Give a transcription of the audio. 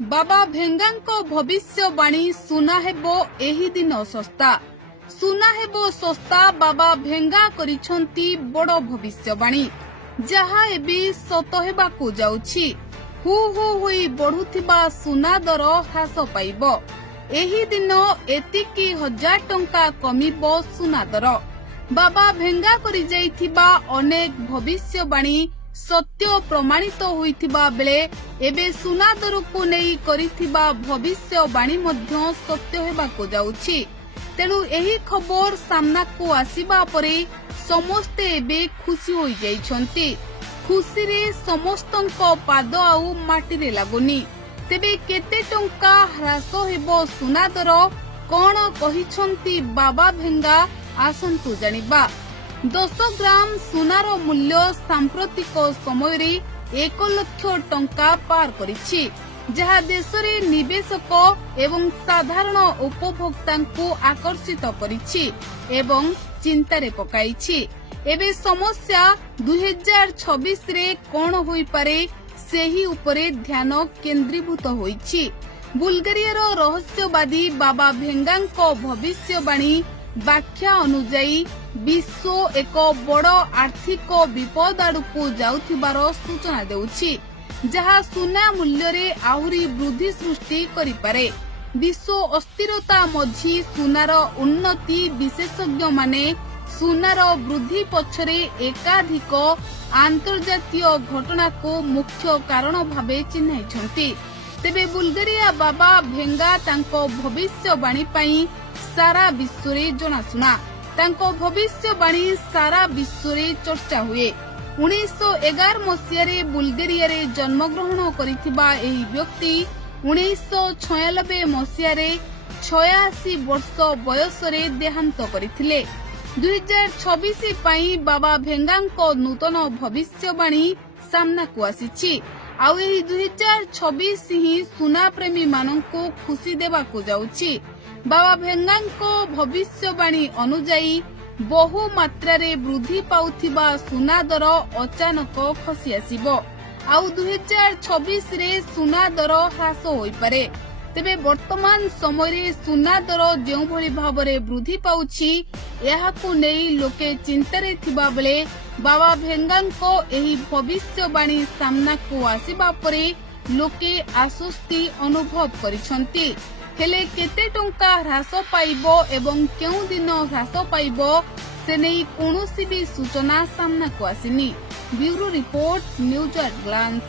बाबा भेंगांको भविष्यवाणी सुना हेबो एही दिन सस्ता सुना हेबो सस्ता बाबा भेंगा करिछंती बड़ भविष्यवाणी जहा एबी सत हेबाकू जाउछि। हु हु होई बढ़ुथिबा सुना दर ह्रास पाइबो। एही दिन एतिकी 1000 टंका कमिबो सुना दर। बाबा भेंगा करि जाइथिबा अनेक भविष्यवाणी सत्य प्रमाणित होइथिबा बेले एबे सुना दरकू नेई करिथिबा भविष्यवाणी मध्य सत्य हेबाकू जाउछि। तेणु एही खबर सामनाकू आसीबा परे समस्ते एबे खुशी होई जाइछंती। खुशी रे समस्तंको पाद आउ माटी रे लागुनी। तेबे केते टंका ह्रास हेबो सुना दर कोन कहिछंती बाबा भेंगा आसंतु जानिबा। 10 ग्राम सुनार मूल्य सांप्रतिक समय रे 1 लाख टंका पार करिछि, जहा देशरे निवेशक एवं साधारण उपभोक्ता को आकर्षित करिछि एवं चिंतारे पकाइछि। एबे समस्या 2026 रे कोन होई पारे सेही उपरे ध्यान केंद्रीभूत होइछि। बुल्गारियार रहस्यवादी बाबा भेंगांको भविष्यवाणी व्याख्या अनुଯାयी विश्व एक बड़ आर्थिक विपद आड़कू जाउथिबार सूचना देउछि, जहा सुना मूल्य रे आहुरी वृद्धि सृष्टि करिपारे। विश्व अस्थिरता मझी सुनार उन्नति विशेषज्ञ माने सुनार वृद्धि पछरे एकाधिक आंतर्जातीय घटना को मुख्य कारण भावे चिन्हाइछंती। तेबे बुल्गारिया बाबा भेंगा तांको भविष्यवाणी पाई सारा विश्व रे जनाशुना। तांको भविष्यवाणी सारा विश्व रे चर्चा हुए। 1911 मसीह बुल्गारिया रे जन्मग्रहण करिथिबा एही व्यक्ति 1996 मसीह 86 वर्ष बयस रे देहांत करिथिले। 2026 पाई बाबा भेंगांको नूतन भविष्यवाणी सामनाकू आसीछि। आउ एही 2026 ही सुना प्रेमी मानंको खुशी देबाकू जाउछि। बाबा भेंगांको भविष्यवाणी अनुଯାयी बहु मात्रा रे वृद्धि पाउथिबा सुना दर अचानक खसी आसीबो। आउ 2026 रे सुना दर ह्रास होई पारे। तेबे वर्तमान समय रे सुना दर जेउ भली भाबरे वृद्धि पाउछि एहाकू नेई लोके चिंतारे थिबा बेले बाबा भेंगांको एही भविष्यवाणी सामनाकू आसीबा परे लोके आश्वस्ति अनुभव करिछंती। हेले केते टंका ह्रास पाइबो एवं केउ दिन ह्रास पाइबो से नेई कोनोसी भी सूचना सामनाकू आसिनी। Bureau report news at glance.